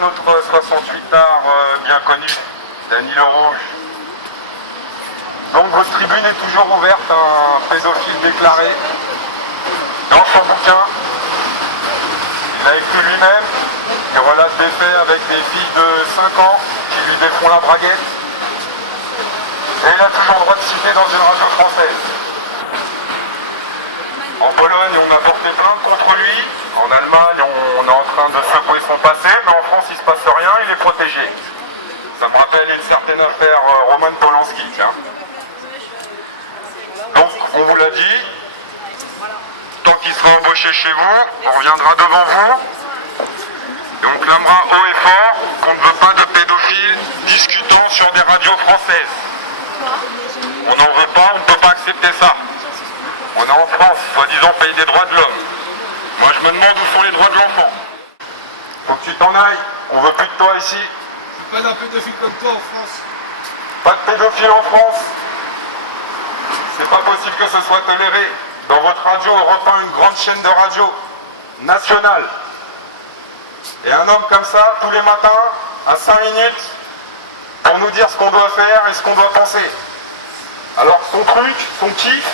notre 68 art bien connu, Dany Le Rouge. Donc votre tribune est toujours ouverte à un pédophile déclaré. Dans son bouquin, il a écrit lui-même, il relate des faits avec des filles de 5 ans qui lui défont la braguette. Et il a toujours le droit de citer dans une radio française. En Pologne, on a porté plainte contre lui. En Allemagne, on est en train de secouer son passé, mais en France, il ne se passe rien, il est protégé. Ça me rappelle une certaine affaire Roman Polanski, tiens. Donc, on vous l'a dit, tant qu'il sera embauché chez vous, on reviendra devant vous et on clamera haut et fort qu'on ne veut pas de pédophiles discutant sur des radios françaises. On n'en veut pas, on ne peut pas accepter ça. On est en France, soi-disant pays des droits de l'homme. Moi je me demande où sont les droits de l'enfant. Faut que tu t'en ailles, on veut plus de toi ici. Pas d'un pédophile comme toi en France. Pas de pédophile en France. C'est pas possible que ce soit toléré. Dans votre radio, on reprend une grande chaîne de radio nationale. Et un homme comme ça, tous les matins, à 5 minutes, pour nous dire ce qu'on doit faire et ce qu'on doit penser. Alors son truc, son kiff,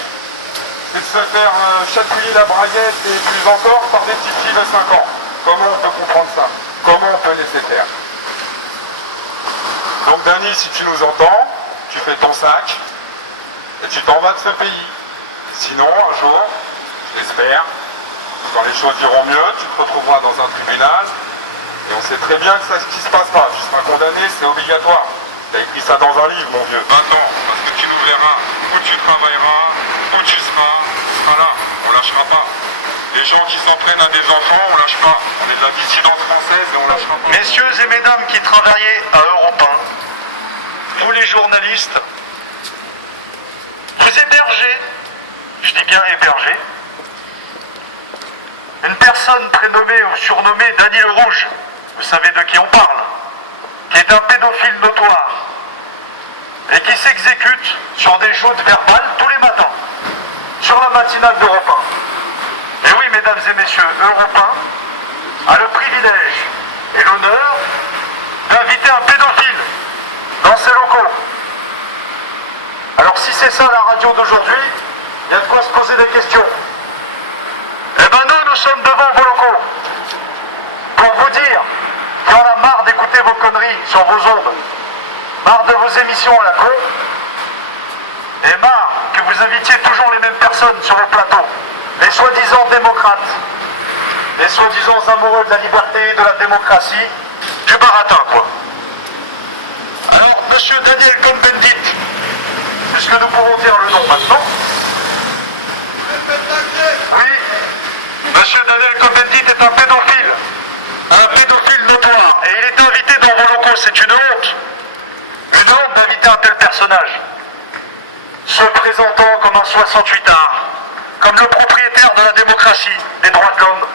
c'est de se faire chatouiller la braguette et plus encore par des petites filles de 5 ans. Comment on peut comprendre ça? Comment on peut laisser faire? Donc Dany, si tu nous entends, tu fais ton sac et tu t'en vas de ce pays. Sinon, un jour, je l'espère, quand les choses iront mieux, tu te retrouveras dans un tribunal et on sait très bien que c'est ce qui se passera. Tu seras condamné, c'est obligatoire. Tu as écrit ça dans un livre, mon vieux. 20 ans, parce que tu nous verras où tu travailleras, où tu seras là, on lâchera pas. Les gens qui s'en prennent à des enfants, on lâche pas. On est de la dissidence française et on lâchera pas. Messieurs et mesdames qui travaillez à Europe 1, vous les journalistes, vous hébergez, je dis bien hébergez, une personne prénommée ou surnommée Dany Le Rouge, vous savez de qui on parle, qui est un pédophile notoire et qui s'exécute sur des joutes verbales tous les matins, sur la matinale d'Europe 1. Et oui, mesdames et messieurs, Europe 1 a le privilège et l'honneur d'inviter un pédophile dans ses locaux. Alors si c'est ça la radio d'aujourd'hui, il y a de quoi se poser des questions. Eh ben nous sommes devant vos locaux pour vous dire qu'on a marre d'écouter vos conneries sur vos ondes, marre de vos émissions à la con, et marre que vous invitiez toujours les mêmes personnes sur vos plateaux, les soi-disant démocrates, les soi-disant amoureux de la liberté, de la démocratie, du baratin quoi. Alors, monsieur Daniel Cohn-Bendit, puisque nous pouvons dire le nom maintenant. Oui, monsieur Daniel Cohn-Bendit est un pédophile notoire, et il est invité dans vos locaux, c'est une honte d'inviter un tel personnage, se présentant comme un 68 art, comme le propriétaire de la démocratie, des droits de l'homme,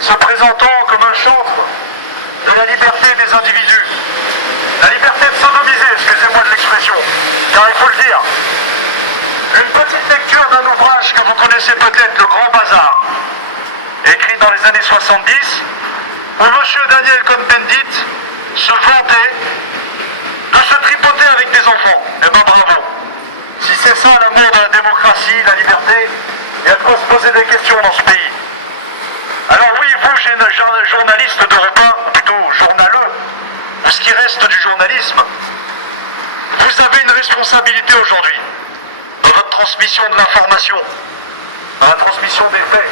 se présentant comme un chantre de la liberté des individus, la liberté de sodomiser, excusez-moi de l'expression, car il faut le dire. Une petite lecture d'un ouvrage que vous connaissez peut-être, Le Grand Bazar, écrit dans les années 70, où M. Daniel Cohn-Bendit se vantait de se tripoter avec des enfants. Eh ben bravo. Si c'est ça l'amour de la démocratie, la liberté, il y a de quoi se poser des questions dans ce pays. Alors oui, vous, journaliste d'Europe 1, plutôt journaleux, ou ce qui reste du journalisme, vous avez une responsabilité aujourd'hui dans votre transmission de l'information, dans la transmission des faits.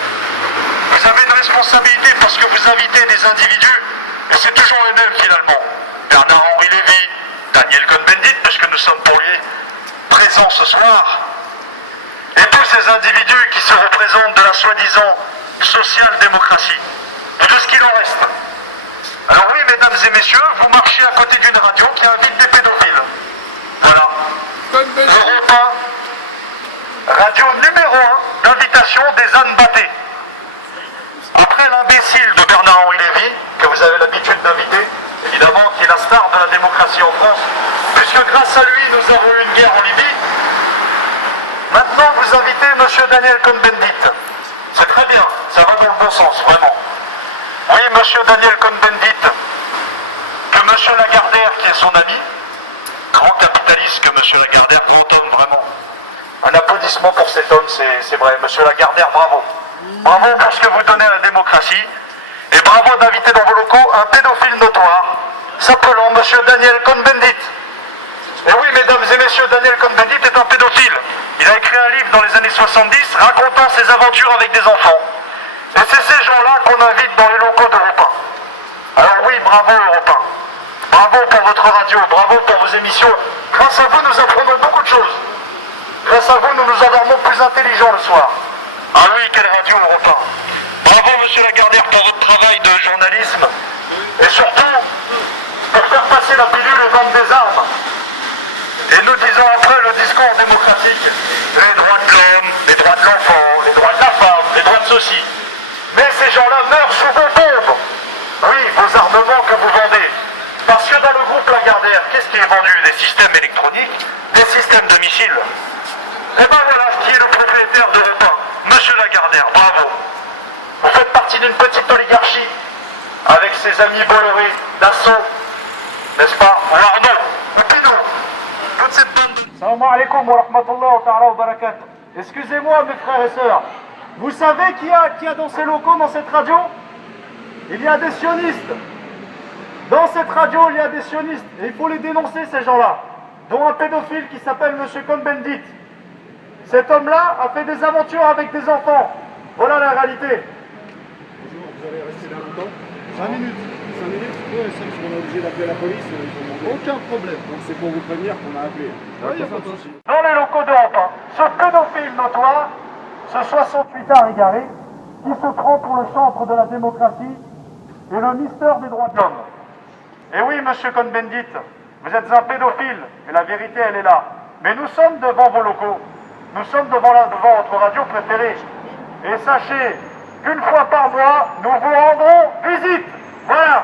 Vous avez une responsabilité parce que vous invitez des individus, et c'est toujours les mêmes finalement. Bernard-Henri Lévy, Daniel Cohn-Bendit, puisque nous sommes pour lui présents ce soir, et tous ces individus qui se représentent de la soi-disant social-démocratie, et de ce qu'il en reste. Alors oui, mesdames et messieurs, vous marchez à côté d'une radio qui invite des pédophiles. Voilà. Europe 1, radio numéro 1 d'invitation des ânes battés. Après l'imbécile de Bernard-Henri Lévy, que vous avez l'habitude d'inviter, évidemment, qui est la star de la démocratie en France, puisque grâce à lui, nous avons eu une guerre en Libye, maintenant vous invitez M. Daniel Cohn-Bendit. C'est très bien, ça va dans le bon sens, vraiment. Oui, monsieur Daniel Cohn-Bendit, que monsieur Lagardère, qui est son ami, grand capitaliste que monsieur Lagardère, grand homme vraiment. Un applaudissement pour cet homme, c'est vrai. Monsieur Lagardère, bravo. Bravo pour ce que vous donnez à la démocratie. Et bravo d'inviter dans vos locaux un pédophile notoire, s'appelant monsieur Daniel Cohn-Bendit. Et oui, mesdames et messieurs, Daniel Cohn-Bendit est un pédophile. Il a écrit un livre dans les années 70 racontant ses aventures avec des enfants. Et c'est ces gens-là qu'on invite dans les locaux d'Europe 1. Alors oui, bravo Europe 1. Bravo pour votre radio, bravo pour vos émissions. Grâce à vous, nous apprenons beaucoup de choses. Grâce à vous, nous nous endormons plus intelligents le soir. Ah oui, quelle radio Europe 1. Bravo monsieur Lagardère pour votre travail de journalisme. Et surtout, pour faire passer la pilule et vendre des armes. Et nous disons après le discours démocratique, les droits de l'homme, les droits de l'enfant, les droits de la femme, les droits de ceci. Mais ces gens-là meurent sous vos bombes. Oui, vos armements que vous vendez. Parce que dans le groupe Lagardère, qu'est-ce qui est vendu? Des systèmes électroniques, des systèmes de missiles. Et ben voilà qui est le propriétaire d'Europe 1, monsieur Lagardère, bravo. Vous faites partie d'une petite oligarchie, avec ses amis Bolloré, Dassault, n'est-ce pas? Ou Arnaud, ou Pinot. Toute cette bande de... Salam alaikum wa rahmatullahi wa barakatuh. Excusez-moi mes frères et sœurs. Vous savez qui y a dans ces locaux, dans cette radio? Il y a des sionistes. Dans cette radio, il y a des sionistes. Et il faut les dénoncer, ces gens-là. Dont un pédophile qui s'appelle monsieur Cohn-Bendit. Cet homme-là a fait des aventures avec des enfants. Voilà la réalité. Bonjour, vous allez rester là longtemps? 5 minutes. 5 minutes? Ouais, 5, on est obligé d'appeler la police. Aucun problème. Donc c'est pour vous prévenir qu'on a appelé. Oui, il n'y a pas de souci. Dans les locaux d'Europe 1, ce pédophile notoire, ce 68 égaré, qui se prend pour le chantre de la démocratie et le mystère des droits de l'homme. Et oui, monsieur Cohn-Bendit, vous êtes un pédophile, et la vérité, elle est là. Mais nous sommes devant vos locaux. Nous sommes devant votre radio préférée. Et sachez qu'une fois par mois, nous vous rendrons visite. Voilà.